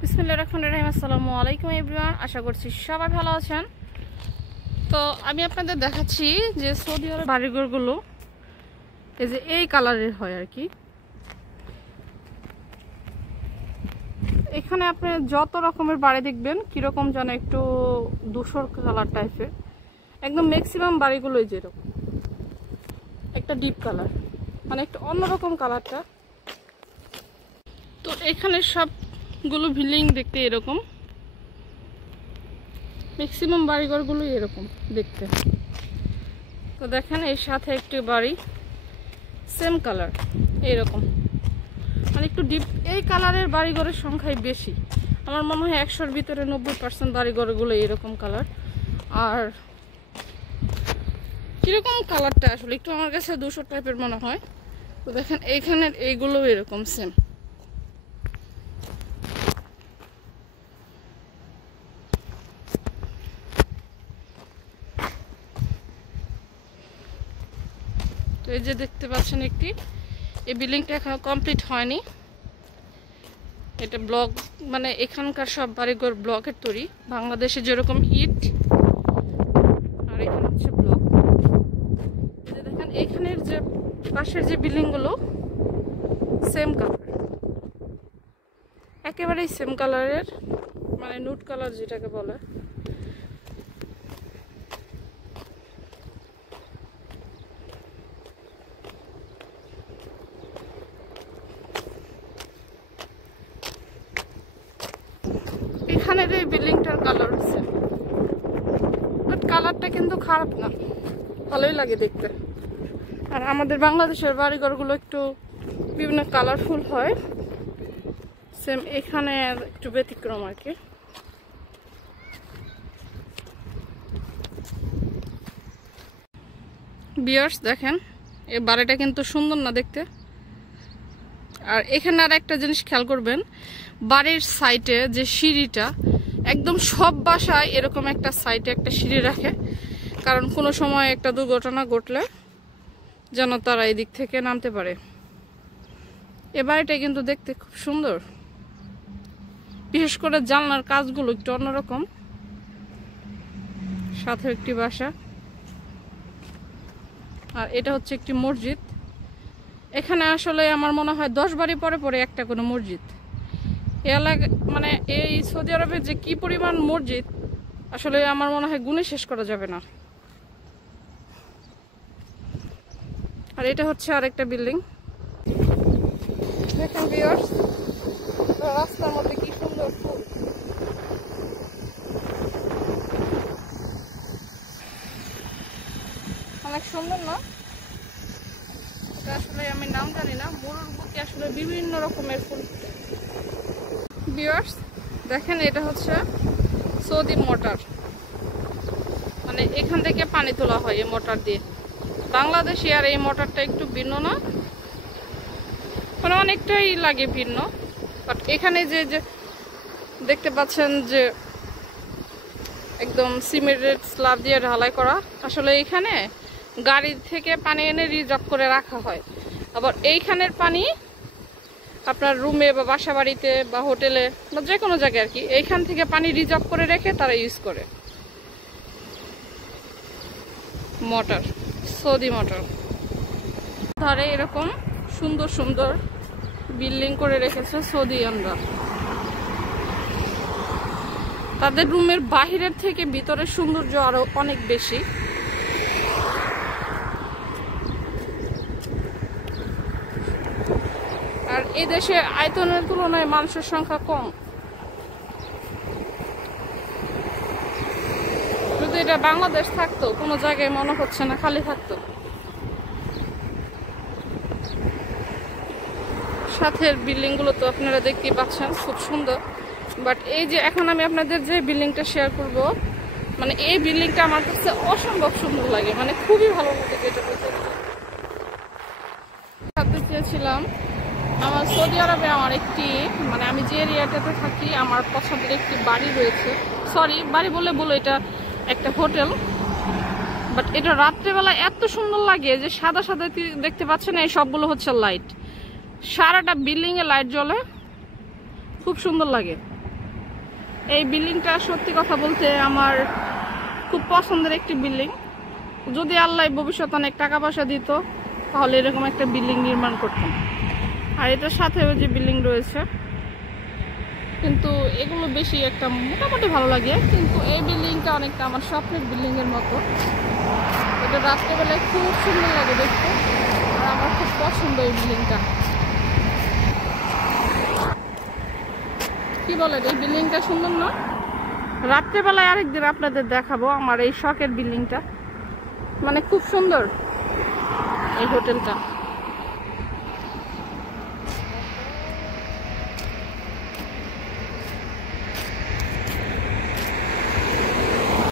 বিসমিল্লাহির রহমানির রহিম। আসসালামু আলাইকুম এভরিওয়ান, আশা করছি সবাই ভালো আছেন। তো আমি আপনাদের দেখাচ্ছি যে সৌদি আরব বাড়িঘরগুলো এই যে এই কালারের হয় আর কি। এখানে আপনি যত রকমের বাড়ি দেখবেন কিরকম যেন একটু ধূসর কালার টাইপের, একদম ম্যাক্সিমাম বাড়িগুলোই যেরকম একটা ডিপ কালার, মানে একটু অন্যরকম কালারটা। তো এখানে সবগুলো বিল্ডিং দেখতে এরকম, ম্যাক্সিমাম বাড়িঘরগুলো এরকম দেখতে। তো দেখেন এর সাথে একটি বাড়ি সেম কালার এইরকম, মানে একটু ডিপ এই কালারের বাড়িঘরের সংখ্যাই বেশি। আমার মনে হয় 100-র ভিতরে 90% বাড়িঘরগুলো এরকম কালার। আর কিরকম কালারটা আসলে একটু আমার কাছে ধূসর টাইপের মনে হয়। তো দেখেন এইখানের এইগুলো এরকম সেম। তো এই যে দেখতে পাচ্ছেন একটি, এই বিল্ডিংটা এখনো কমপ্লিট হয়নি। এটা ব্লক, মানে এখানকার সব বাড়িঘর ব্লকের তৈরি, বাংলাদেশে যেরকম ইট, আর এখানে হচ্ছে ব্লক। এই যে দেখেন এখানের যে পাশের যে বিল্ডিংগুলো সেম কালার, একেবারেই সেম কালারের, মানে নুট কালার যেটাকে বলে। এখানের এই বিল্ডিংটার কালার হচ্ছে, বাট কালারটা কিন্তু খারাপ না, ভালোই লাগে দেখতে। আর আমাদের বাংলাদেশের বাড়িঘরগুলো একটু বিভিন্ন কালারফুল হয়, সেম এখানে একটু ব্যতিক্রম আর কি। ভিউয়ার্স দেখেন এই বাড়িটা কিন্তু সুন্দর না দেখতে। আর এখানে আর একটা জিনিস খেয়াল করবেন, বাড়ির সাইডে যে সিঁড়িটা, একদম সব বাসায় এরকম একটা সাইডে একটা সিঁড়ি রাখে, কারণ কোনো সময় একটা দুর্ঘটনা ঘটলে যেন তারা এই দিক থেকে নামতে পারে। এ বাড়িটা কিন্তু দেখতে খুব সুন্দর, বিশেষ করে জানলার কাজগুলো একটু অন্যরকম, সাথে একটি বাসা। আর এটা হচ্ছে একটি মসজিদ। এখানে আসলে আমার মনে হয় 10 বাড়ি পরে পরে একটা কোনো মসজিদ। এই এলাকা, মানে এই সৌদি আরবে যে কি পরিমাণ মসজিদ, আসলে আমার মনে হয় গুণে শেষ করা যাবে না। আর এটা হচ্ছে আরেকটা বিল্ডিং। দেখেন ভিউয়ার্স, রাস্তার মধ্যে কি সুন্দর ফুল। অনেক সুন্দর না? এটা আসলে আমি নাম জানি না, মরুর বুকে আসলে বিভিন্ন রকমের ফুল ফুটে। ভিউয়ার্স দেখেন এটা হচ্ছে সৌদি মোটর, মানে এখান থেকে পানি তোলা হয় এই মোটর দিয়ে। বাংলাদেশে আর এই মোটরটা একটু ভিন্ন না, মানে অনেকটাই লাগে ভিন্ন। বাট এখানে যে যে দেখতে পাচ্ছেন যে একদম সিমেন্টের স্ল্যাব দিয়ে ঢালাই করা, আসলে এখানে গাড়ি থেকে পানি এনে রিজার্ভ করে রাখা হয়। আবার এইখানের পানি আপনার রুমে বা বাসা বাড়িতে বা হোটেলে বা যে কোনো জায়গায় আর কি, এইখান থেকে পানি রিজার্ভ করে রেখে তারা ইউজ করে। Motor, Saudi motor. ধরে এরকম সুন্দর সুন্দর বিল্ডিং করে রেখেছে সৌদিয়ানরা। তাদের রুমের বাহিরের থেকে ভিতরের সৌন্দর্য আরো অনেক বেশি। আর এই দেশে আয়তনের তুলনায় মানুষের সংখ্যা কম। যদি এটা বাংলাদেশ থাকতো, কোনো জায়গায় মনে হচ্ছে না খালি থাকতো। সাথের বিল্ডিং গুলো তো আপনারা দেখতেই পাচ্ছেন খুব সুন্দর। বাট এই যে এখন আমি আপনাদের যে বিল্ডিংটা শেয়ার করব, মানে এই বিল্ডিংটা আমার কাছে অসম্ভব সুন্দর লাগে, মানে খুবই ভালো লাগে। যেটা ভাবতে চেয়েছিলাম, আমার সৌদি আরবে আমার একটি, মানে আমি যে এরিয়াটাতে থাকি আমার পছন্দের একটি বাড়ি রয়েছে। সরি, বাড়ি বলে এটা একটা হোটেল। বাট এটা রাত্রেবেলা এত সুন্দর লাগে যে সাদা সাদা দেখতে পাচ্ছেন, এই সবগুলো হচ্ছে লাইট, সারাটা বিল্ডিং এ লাইট জ্বলে, খুব সুন্দর লাগে। এই বিল্ডিংটা সত্যি কথা বলতে আমার খুব পছন্দের একটি বিল্ডিং। যদি আল্লাহ ভবিষ্যতে অনেক টাকা পয়সা দিত তাহলে এরকম একটা বিল্ডিং নির্মাণ করতাম। আর এটার সাথেও যে বিল্ডিং রয়েছে, কিন্তু এগুলো বেশি একটা মোটামুটি ভালো লাগে, কিন্তু এই বিল্ডিংটা অনেকটা আমার স্বপ্নের বিল্ডিংয়ের মতো। এটা রাত্রেবেলায় খুব সুন্দর লাগে দেখতে, আর আমার খুব পছন্দ এই বিল্ডিংটা। কি বলেন, এই বিল্ডিংটা সুন্দর না? রাত্রেবেলায় আরেকদিন আপনাদের দেখাবো আমার এই শখের বিল্ডিংটা, মানে খুব সুন্দর এই হোটেলটা।